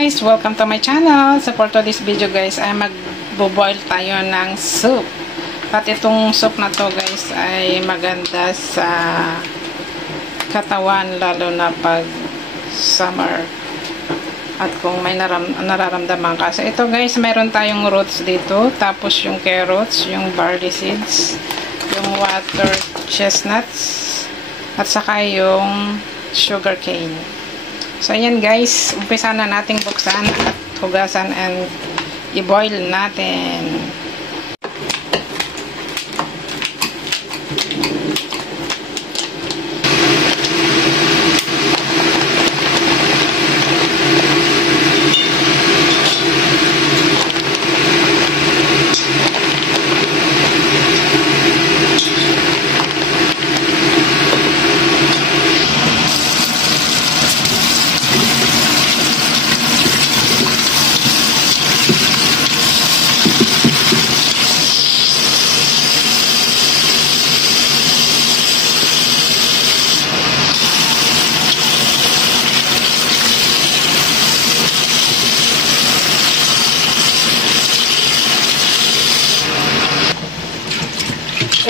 Guys, welcome to my channel. So for today's video guys, ay magbo-boil tayo ng soup. At itong soup na to guys ay maganda sa katawan, lalo na pag summer. At kung may nararamdaman ka. So ito guys, mayroon tayong roots dito. Tapos yung carrots, yung barley seeds, yung water chestnuts, at saka yung sugar cane. So, ayan guys, umpisa na nating buksan at hugasan and i-boil natin.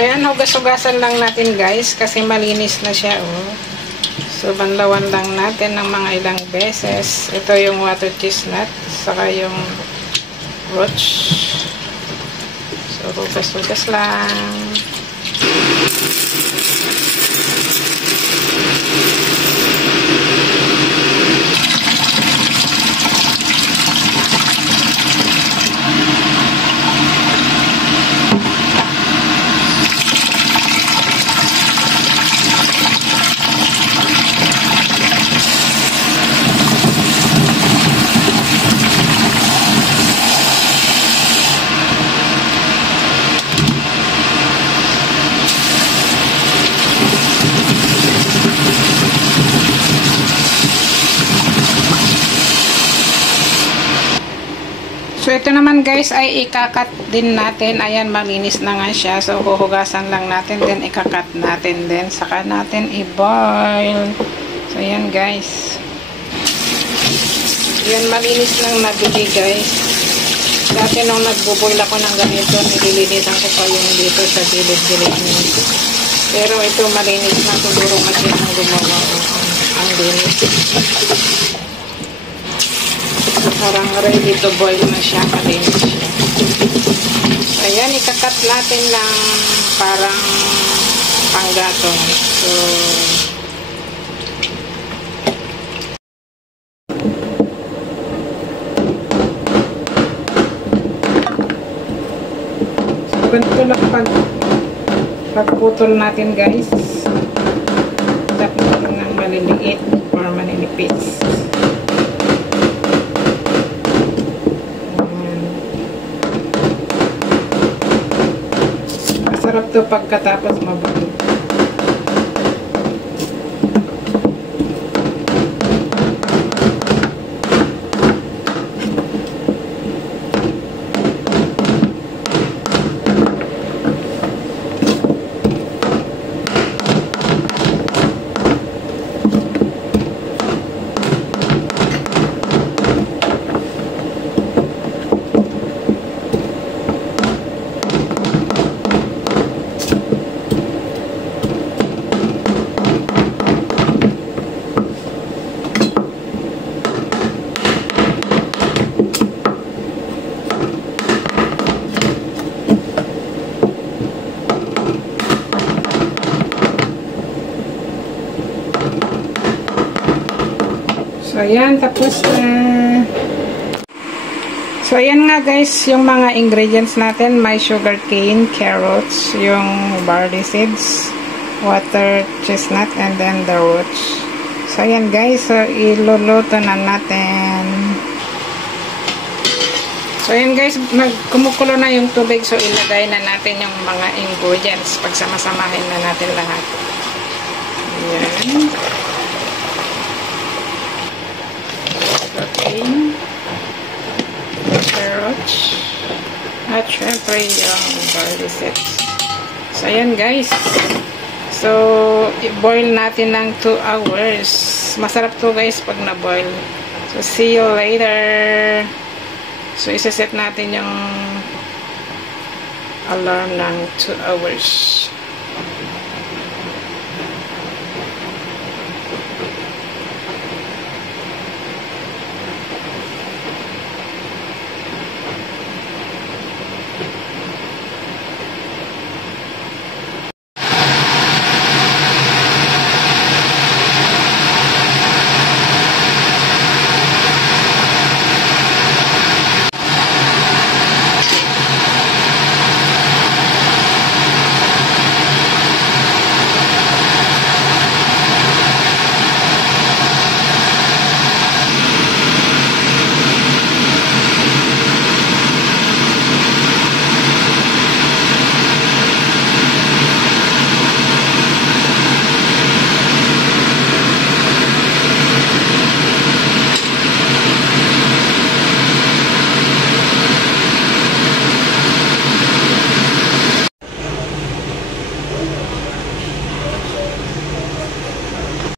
Ayan, hugas-hugasan lang natin guys kasi malinis na siya, oh. So, banlawan lang natin ng mga ilang beses. Ito yung water chestnut, saka yung roots. So, hugas-hugas lang. So, ito naman guys ay ikakat din natin. Ayan, malinis na nga siya. So, huhugasan lang natin. Then, ikakat natin. Then, saka natin i-boil. So, ayan guys. Ayan, malinis lang nabili guys. Dati nung nagbo-boil ako ng ganito, nililinitan ko pa yung dito sa gilid-gilid nito. Pero ito malinis na. Siguro machine ang gumawa. Ang linis. Parang ready to boil na siya, malinis siya. Ayan, ikakat natin lang parang panggatong. So, ganito lang pagputol natin guys. Dapat lang maliliit or maninipis. Sarap to pagkatapos mabuti. So, ayan, tapos na. So, ayan nga guys, yung mga ingredients natin. May sugar cane, carrots, yung barley seeds, water chestnut, and then the roots. So, ayan guys, so, iluluto na natin. So, ayan guys, kumukulo na yung tubig. So, ilagay na natin yung mga ingredients. Pagsama-samahin na natin lahat. Ayan. Carrots, at syempre yung barley seeds. So, ayan guys. So, i-boil natin ng 2 hours. Masarap to guys pag na-boil. So, see you later. So, isa-set natin yung alarm ng 2 hours.